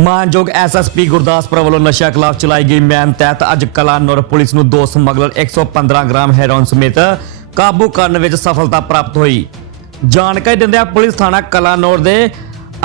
ਮਾਨਯੋਗ ਐਸਐਸਪੀ ਗੁਰਦਾਸਪੁਰ ਵੱਲੋਂ ਨਸ਼ਾ ਖਿਲਾਫ ਚਲਾਈ ਗਈ ਮੁਹਿੰਮ ਤਹਿਤ ਅੱਜ ਕਲਾਨੌਰ ਪੁਲਿਸ ਨੂੰ ਦੋ ਸਮਗਲਰ 115 ਗ੍ਰਾਮ ਹੈਰੋਇਨ ਸਮੇਤ ਕਾਬੂ ਕਰਨ ਵਿੱਚ ਸਫਲਤਾ ਪ੍ਰਾਪਤ ਹੋਈ। ਜਾਣਕਾਰੀ ਦਿੰਦਿਆਂ ਪੁਲਿਸ ਥਾਣਾ ਕਲਾਨੌਰ ਦੇ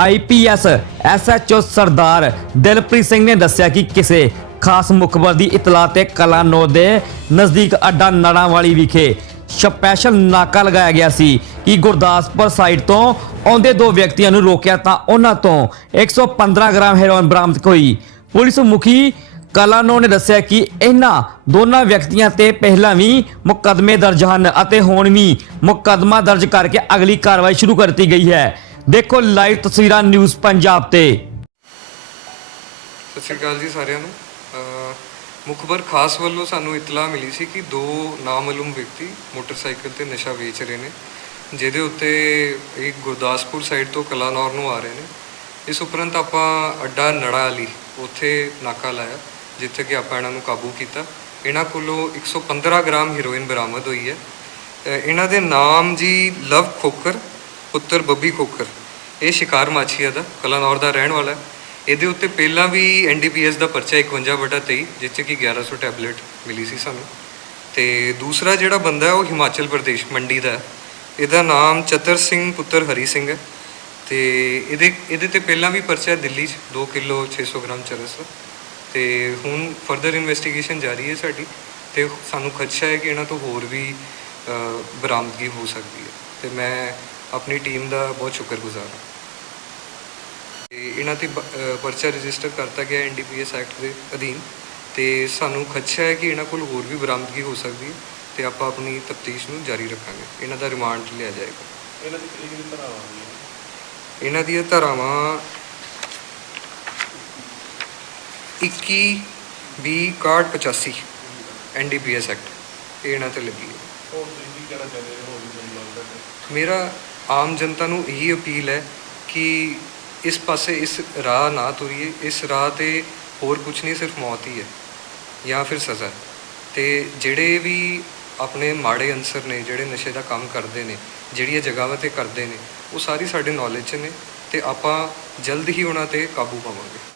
ਆਈਪੀਐਸ ਐਸਐਚਓ ਸਰਦਾਰ ਦਿਲਪ੍ਰੀਤ ਸਿੰਘ ਨੇ ਦੱਸਿਆ ਕਿ ਕਿਸੇ ਖਾਸ ਮੁਖਬਰ ਦੀ ਇਤਲਾਹ ਤੇ ਕਲਾਨੌਰ ਦੇ ਨਜ਼ਦੀਕ ਅੱਡਾ ਨੜਾਂ ਵਾਲੀ ਵਿਖੇ ਸਪੈਸ਼ਲ ਨਾਕਾ ਲਗਾਇਆ ਗਿਆ ਸੀ ਕਿ ਗੁਰਦਾਸਪੁਰ ਸਾਈਡ ਤੋਂ ਆਉਂਦੇ ਦੋ ਵਿਅਕਤੀਆਂ ਨੂੰ ਰੋਕਿਆ ਤਾਂ ਉਹਨਾਂ ਤੋਂ 115 ਗ੍ਰਾਮ ਹੈਰੋਇਨ ਬਰਾਮਦ ਹੋਈ। ਪੁਲਿਸ ਮੁਖੀ ਕਲਾਨੋ ਨੇ ਦੱਸਿਆ ਕਿ ਇਹਨਾਂ ਦੋਨਾਂ ਵਿਅਕਤੀਆਂ ਤੇ ਪਹਿਲਾਂ ਵੀ ਮੁਕੱਦਮੇ ਦਰਜ ਹਨ ਅਤੇ ਹੁਣ ਵੀ ਮੁਕੱਦਮਾ ਦਰਜ ਕਰਕੇ ਅਗਲੀ ਕਾਰਵਾਈ ਸ਼ੁਰੂ ਕਰਤੀ ਗਈ ਹੈ। ਦੇਖੋ ਲਾਈਵ ਤਸਵੀਰਾਂ ਨਿਊਜ਼ ਪੰਜਾਬ ਤੇ। ਸਤਿ ਸ਼੍ਰੀ ਅਕਾਲ ਜੀ ਸਾਰਿਆਂ ਨੂੰ। ਅਹ ਮੁਖਬਰ ਖਾਸ ਵੱਲੋਂ ਸਾਨੂੰ ਇਤਲਾਹ ਮਿਲੀ ਸੀ ਕਿ ਦੋ ਨਾਮਾਲੂਮ ਵਿਅਕਤੀ ਮੋਟਰਸਾਈਕਲ ਤੇ ਨਸ਼ਾ ਵੇਚ ਰਹੇ ਨੇ, ਜਿਹਦੇ ਉੱਤੇ ਇੱਕ ਗੁਰਦਾਸਪੁਰ ਸਾਈਡ ਤੋਂ ਕਲਾਨੌਰ ਨੂੰ ਆ ਰਹੇ ਨੇ। ਇਸ ਉਪਰੰਤ ਆਪਾਂ ਅੱਡਾ ਨੜਾ ਵਾਲੀ ਉੱਥੇ ਨਾਕਾ ਲਾਇਆ, ਜਿੱਥੇ ਕਿ ਆਪਾਂ ਇਹਨਾਂ ਨੂੰ ਕਾਬੂ ਕੀਤਾ। ਇਹਨਾਂ ਕੋਲੋਂ 115 ਗ੍ਰਾਮ ਹੀਰੋਇਨ ਬਰਾਮਦ ਹੋਈ ਹੈ। ਇਹਨਾਂ ਦੇ ਨਾਮ ਜੀ ਲਵ ਖੋਕਰ ਪੁੱਤਰ ਬੱਬੀ ਖੋਕਰ ਇਹ ਸ਼ਿਕਾਰ ਮਾਛੀਆ ਦਾ, ਕਲਾਨੌਰ ਦਾ ਰਹਿਣ ਵਾਲਾ ਹੈ। ਇਹਦੇ ਉੱਤੇ ਪਹਿਲਾਂ ਵੀ ਐਨਡੀਪੀਐਸ ਦਾ ਪਰਚਾ 51 ਬਟਾ 23 ਜਿਸ 'ਚ ਕਿ 1100 ਟੈਬਲੇਟ ਮਿਲੀ ਸੀ ਸਾਨੂੰ। ਤੇ ਦੂਸਰਾ ਜਿਹੜਾ ਬੰਦਾ ਹੈ, ਉਹ ਹਿਮਾਚਲ ਪ੍ਰਦੇਸ਼, ਮੰਡੀ ਦਾ ਇਹਦਾ ਨਾਮ ਚਤਰ ਸਿੰਘ, ਪੁੱਤਰ ਹਰੀ ਸਿੰਘ ਹੈ। ਤੇ ਇਹਦੇ ਇਹਦੇ ਤੇ ਪਹਿਲਾਂ ਵੀ ਪਰਚਾ ਦਿੱਲੀ 'ਚ 2 ਕਿਲੋ 600 ਗ੍ਰਾਮ ਚਰਸ ਦਾ। ਤੇ ਹੁਣ ਫਰਦਰ ਇਨਵੈਸਟੀਗੇਸ਼ਨ ਜਾਰੀ ਹੈ ਸਾਡੀ, ਤੇ ਸਾਨੂੰ ਖਦਸ਼ਾ ਹੈ ਕਿ ਇਹਨਾਂ ਤੋਂ ਹੋਰ ਵੀ ਬਰਾਮਦਗੀ ਹੋ ਸਕਦੀ ਹੈ। ਤੇ ਮੈਂ ਆਪਣੀ ਟੀਮ ਦਾ ਬਹੁਤ ਸ਼ੁਕਰਗੁਜ਼ਾਰ ਹਾਂ। ਤੇ ਇਹਨਾਂ ਤੇ ਪਰਚਾ ਰਜਿਸਟਰ ਕਰਤਾ ਗਿਆ ਐਨਡੀਪੀਐਸ ਐਕਟ ਦੇ ਅਧੀਨ। ਤੇ ਸਾਨੂੰ ਖਦਸ਼ਾ ਹੈ ਕਿ ਇਹਨਾਂ ਕੋਲ ਹੋਰ ਵੀ ਬਰਾਮਦਗੀ ਹੋ ਸਕਦੀ ਹੈ ਤੇ ਆਪਾਂ ਆਪਣੀ ਤਫਤੀਸ਼ ਨੂੰ ਜਾਰੀ ਰੱਖਾਂਗੇ। ਇਹਨਾਂ ਦਾ ਰਿਮਾਂਡ ਲਿਆ ਜਾਏਗਾ। ਇਹਨਾਂ ਦੀ ਕਿਹੜੀ ਕਿਹੜੀ ਧਾਰਾਵਾਂ ਆਉਂਦੀਆਂ ਇਹਨਾਂ ਦੀਆਂ ਧਾਰਾਵਾਂ 21 20 61 85 ਐਨਡੀਪੀਐਸ ਐਕਟ ਇਹ ਇਹਨਾਂ ਤੇ ਲੱਗੀ ਹੈ। ਹੋਰ ਤੁਸੀਂ ਕੀ ਕਹਿਣਾ ਚਾਹੁੰਦੇ ਹੋ? ਹੋਰ ਵੀ ਤੁਹਾਨੂੰ ਲੱਗਦਾ ਹੈ ਮੇਰਾ ਆਮ ਜਨਤਾ ਨੂੰ ਇਹੀ ਅਪੀਲ ਹੈ ਕਿ ਇਸ ਪਾਸੇ ਇਸ ਰਾਹ ਨਾ ਤੁਰੀਏ, ਇਸ ਰਾਹ ਤੇ ਹੋਰ ਕੁਝ ਨਹੀਂ, ਸਿਰਫ ਮੌਤ ਹੀ ਹੈ ਜਾਂ ਫਿਰ ਸਜ਼ਾ। ਤੇ ਜਿਹੜੇ ਵੀ ਆਪਣੇ ਮਾੜੇ ਅਨਸਰ ਨੇ, ਜਿਹੜੇ ਨਸ਼ੇ ਦਾ ਕੰਮ ਕਰਦੇ ਨੇ, ਜਿਹੜੀਆਂ ਜਗ੍ਹਾਵਾਂ ਤੇ ਕਰਦੇ ਨੇ, ਉਹ ਸਾਰੀ ਸਾਡੇ ਨੌਲੇਜ 'ਚ ਨੇ ਤੇ ਆਪਾਂ ਜਲਦ ਹੀ ਉਹਨਾਂ ਤੇ ਕਾਬੂ ਪਾਵਾਂਗੇ।